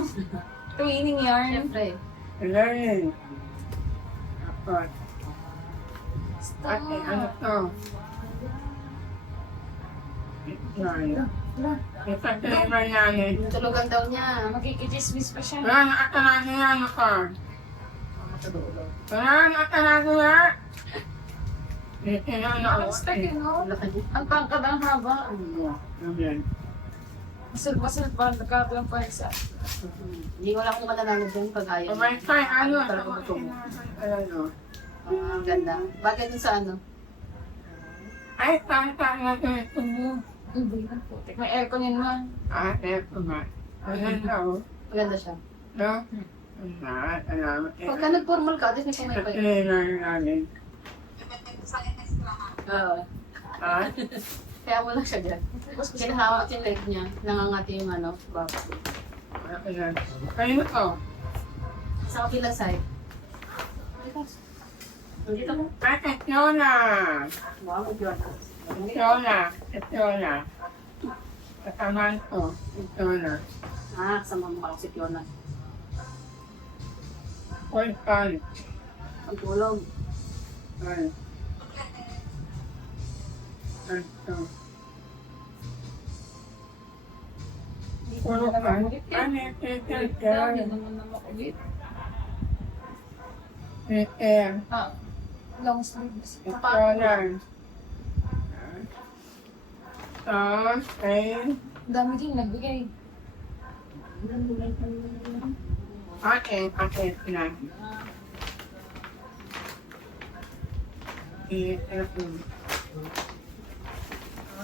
Training yarn. Siyempre. Learn. Dapat. At ano to? Yan. Ito timer yan eh. Tulugan daw niya. Magkikichismis pa siya. Wala nakatanan niya yan ako. Wala nakatanan niya. Ilan na ako. Ang yun, no? Ang tangkad ang haba. Yan. Masul-masul pa. Nagkakalang pa isa. Hindi wala akong mananalo dyan pag ayaw. May time, ano? Talaga matumo. Ano? Ah, ganda. Bakit dun sa ano? Ay, tanta na ito mo. May aircon yun man. Ah, eto nga. Ayan na oh. Maganda siya. No? Salamat. Pagka nag-formal ka, di may Sa pa yun. trailer namin. Oo. Ah? Kaya mo lang siya dyan. Kinahawak yung leg niya. Nangangati yung ano, baba. Ayan. Kayo na to. Sa kabilang side. Dito mo. Ay, ito na. Wow, mag-yun. Ito na. Ito na. Kasama ko. Ito na. Ah, kasama mo ka si Fiona. Point pan. Ang tulog. Ay. Ito. Puro pan. Ano ito? Yan naman na makulit. Ito. Ah, long sleeves. Ito lang. Tapos, ay, Dami din nagbigay. okay, lang. Ito.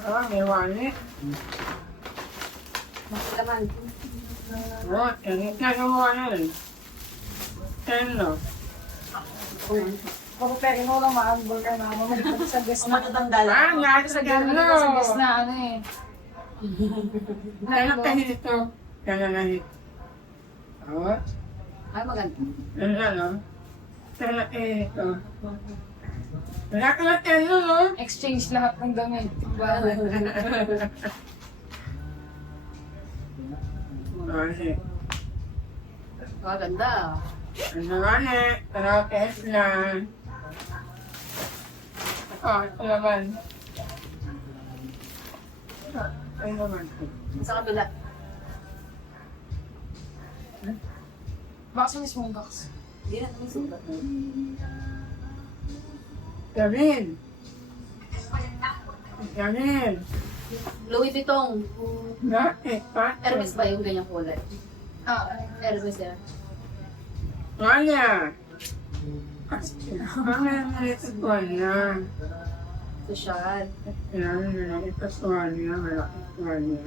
Ah, may wallet. Makilaman. Oh, ganit na yung wallet. Hello. Kapag pwede mo lang ma-hamburger na ako. Sa gas na. Matatanda lang. Ah, lahat sa gano. Sa gas na ano eh. Kaya ka dito. Kaya na hito. Oh, Ay, maganda. yan ano. Kaya ito. Wala ka na telo, no? Exchange lahat ng damit. Okay. Maganda. Ano gani? Tara, test lang. Ito naman. Ito naman. Sa kabila. Box mismo box. Hindi na naman sulat. Gamin. Gamin. Louis Vuitton. Hermes ba yung ganyang kulay? Hermes yan. Wala. Wala na ito wala. Social. Yan, ito wala. Wala.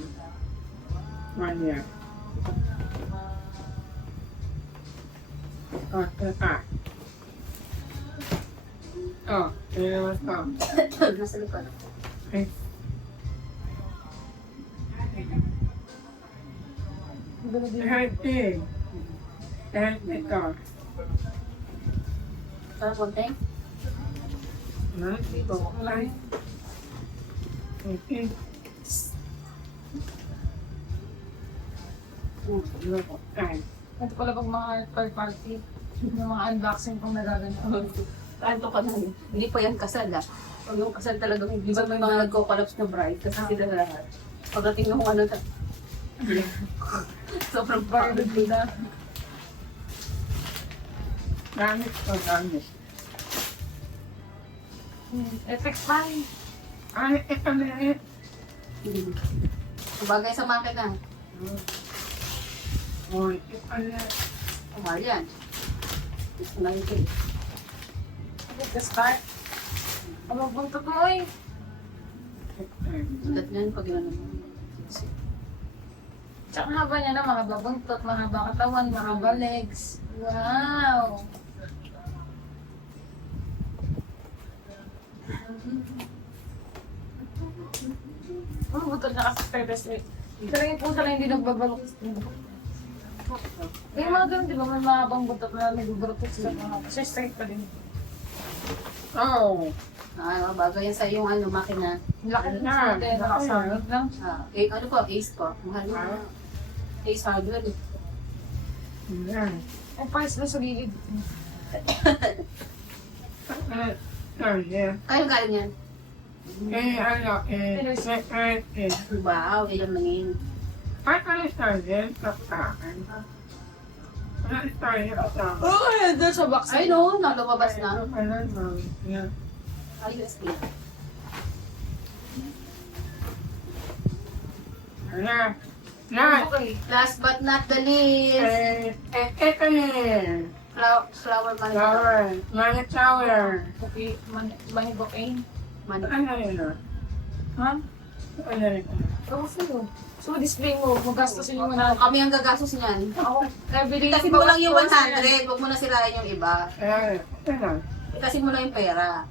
Wala. Oh, ano naman ito? Nasa likod. Ay. Healthy. Healthy ito. Sa konting? Healthy ito. Okay. Ay. Ito pala pag mga third party, yung mga unboxing kung nagaganap. Kanto ka nun. Hindi pa yan kasal ah. Pag yung kasal talagang, di ba may mga nagko-collapse na bride kasi sila lahat. Pagdating ng ano, sobrang Barred nila. Gamit ko, gamit. FX fan. Ay, ito na eh. Bagay sa makina. Oh, ito na. Mahal yan. Gusto na ito. The start. Ang buntot mo eh. Ulat yan pag yun. Tsaka haba niya na mga babuntot, mahaba katawan, mahaba legs. Wow! Ang butol na kasi straight. Pero yung pusa lang hindi nagbabalok. Yung mga ganun, di ba? May mahabang butot na nagbabalok sila mga kasi straight pa din. Oh. Ah, bagay yan sa yung ano, makina. Laki na natin, nakasagot lang. Ah, ano po, Ace po. Mahal mo. Ace hardware. Yan. Ang price na sa gilid. Yeah. Kaya galing yan. Ano, secret is, Wow, ilang manin. ano started sa akin? Ano started sa akin? Oh, doon sa box. Ay no, nalumabas na. Yeah. Ay, USB. Ano? Yan. Okay. Last but not the least, Ito yun. flower man. Flower. Money tower. Okay, money bouquet. Money. Ano yun? Ha? Ano yun? Gawin sa'yo. So, display mo, magastusin mo na. Kami ang gagastos niyan. Ako, everyday. Itasin mo lang yung 100, huwag mo na sirain yung iba. Ayan. Ito na. Itasin mo lang yung pera.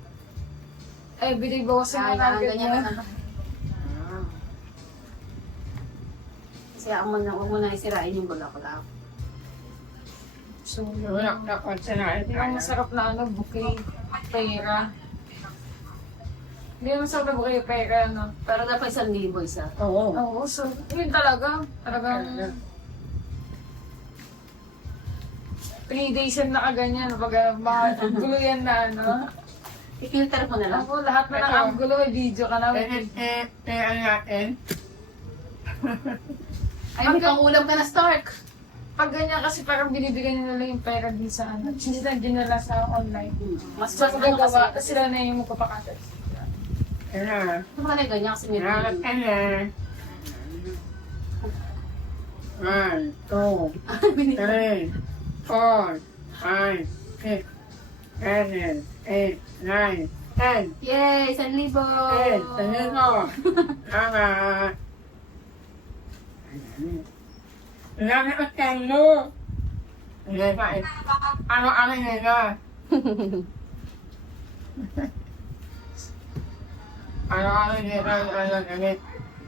Everyday bawasin mo Kaya, na ganyan ganyan. na. Kasi huwag mo na isirain yung bulaklak. So, Wala na kung saan hindi lang masarap na ano, bouquet, pera. Hindi lang masarap na bouquet, pera, no? Pero dapat 1,000 isa. Oo. Oo, so, yun talaga. Talagang 3 days yan nakaganyan. Pag mga gulo yan na ano. I-filter mo na lang. Ako, lahat na ng ang gulo, may video ka na. Ano natin? Ay, may pangulam ka na, Stark. Pag ganyan kasi parang binibigyan nila yung pera din sa ano. Since nandiyan nila sa online. Mas So, ano magagawa, kasi. tapos sila na yung magpapakatas. Ano? Ano ba na ganyan kasi may Ano? video. 1, 2, 3, 4, 5, 6, 7, 8, 9, 10. Yay! 1,000! Tanito. Tama. Lagi ang telo. Ano nila? Ano nila? Ano